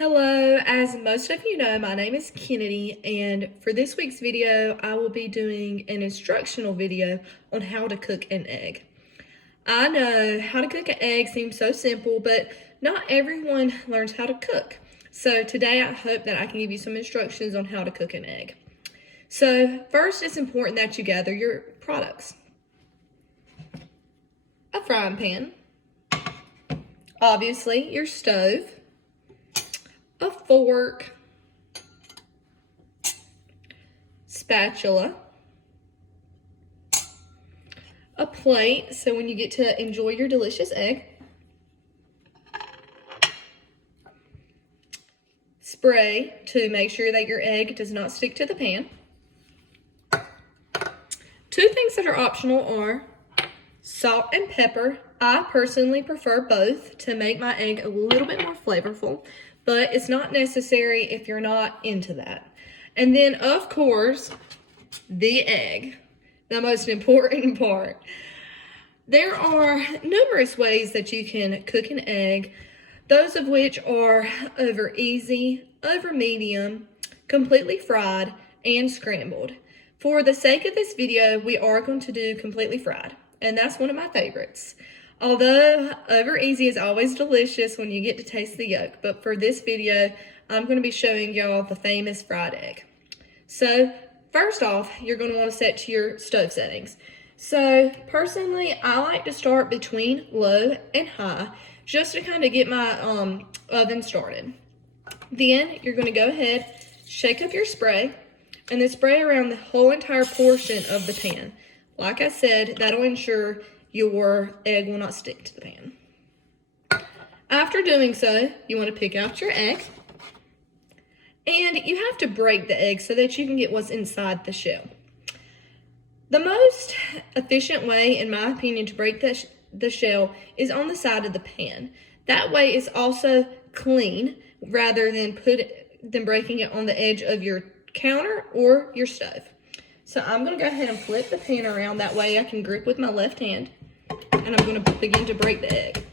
Hello, as most of you know, my name is Kennedy, and for this week's video, I will be doing an instructional video on how to cook an egg. I know how to cook an egg seems so simple, but not everyone learns how to cook. So today I hope that I can give you some instructions on how to cook an egg. So first, it's important that you gather your products. A frying pan, obviously your stove, a fork, spatula, a plate so when you get to enjoy your delicious egg, spray to make sure that your egg does not stick to the pan. Two things that are optional are salt and pepper. I personally prefer both to make my egg a little bit more flavorful, but it's not necessary if you're not into that. And then, of course, the egg, the most important part. There are numerous ways that you can cook an egg, those of which are over easy, over medium, completely fried, and scrambled. For the sake of this video, we are going to do completely fried, and that's one of my favorites. Although over easy is always delicious when you get to taste the yolk, but for this video, I'm going to be showing y'all the famous fried egg. So first off, you're going to want to set to your stove settings. So personally, I like to start between low and high just to kind of get my oven started. Then you're going to go ahead, shake up your spray, and then spray around the whole entire portion of the pan. Like I said, that'll ensure your egg will not stick to the pan. After doing so, you want to pick out your egg, and you have to break the egg so that you can get what's inside the shell. The most efficient way, in my opinion, to break the shell is on the side of the pan. That way it's also clean rather than breaking it on the edge of your counter or your stove. So I'm going to go ahead and flip the pan around, that way I can grip with my left hand, and I'm going to begin to break the egg.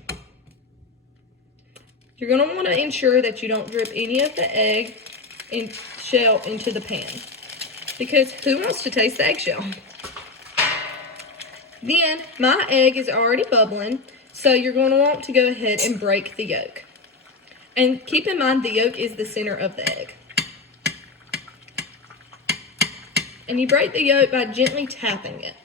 You're going to want to ensure that you don't drip any of the egg and shell into the pan, because who wants to taste the eggshell? Then my egg is already bubbling, so you're going to want to go ahead and break the yolk. And keep in mind the yolk is the center of the egg. And you break the yolk by gently tapping it.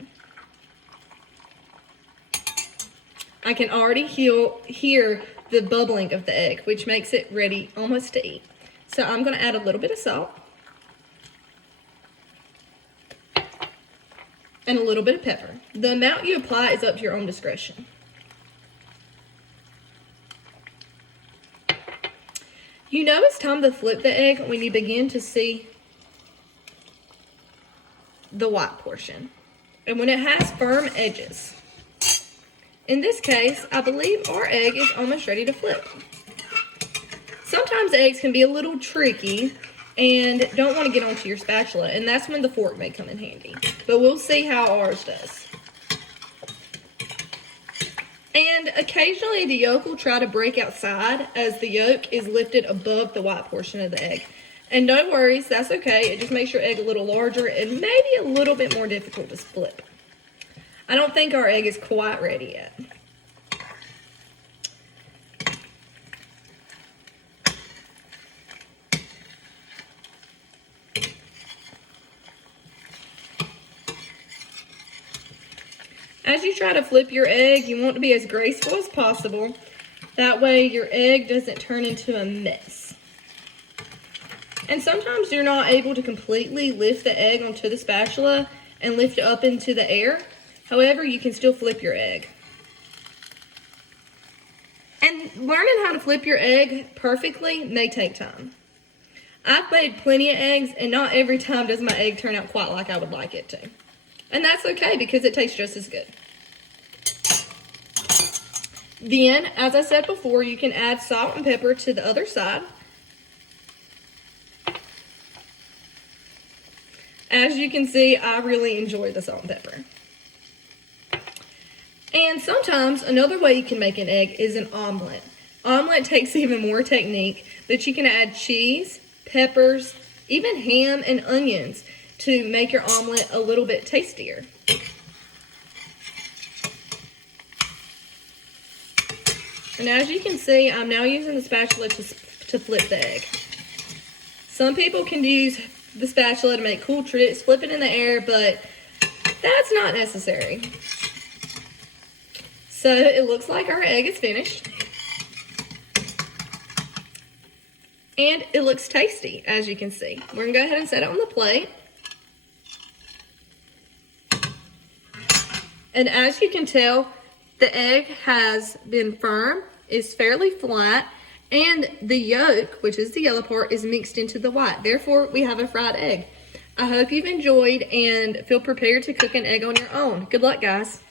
I can already hear the bubbling of the egg, which makes it ready almost to eat. So I'm going to add a little bit of salt and a little bit of pepper. The amount you apply is up to your own discretion. You know it's time to flip the egg when you begin to see the white portion, and when it has firm edges. In this case, I believe our egg is almost ready to flip. Sometimes eggs can be a little tricky and don't want to get onto your spatula, and that's when the fork may come in handy. But we'll see how ours does. And occasionally the yolk will try to break outside as the yolk is lifted above the white portion of the egg. And no worries, that's okay. It just makes your egg a little larger and maybe a little bit more difficult to flip. I don't think our egg is quite ready yet. As you try to flip your egg, you want to be as graceful as possible. That way your egg doesn't turn into a mess. And sometimes you're not able to completely lift the egg onto the spatula and lift it up into the air. However, you can still flip your egg. And learning how to flip your egg perfectly may take time. I've made plenty of eggs, and not every time does my egg turn out quite like I would like it to. And that's okay, because it tastes just as good. Then, as I said before, you can add salt and pepper to the other side. As you can see, I really enjoy the salt and pepper. And sometimes another way you can make an egg is an omelet. Omelet takes even more technique, but you can add cheese, peppers, even ham and onions to make your omelet a little bit tastier. And as you can see, I'm now using the spatula to flip the egg. Some people can use the spatula to make cool tricks, flip it in the air, but that's not necessary. So it looks like our egg is finished. And it looks tasty, as you can see. We're gonna go ahead and set it on the plate. And as you can tell, the egg has been firm, is fairly flat, and the yolk, which is the yellow part, is mixed into the white. Therefore, we have a fried egg. I hope you've enjoyed and feel prepared to cook an egg on your own. Good luck, guys.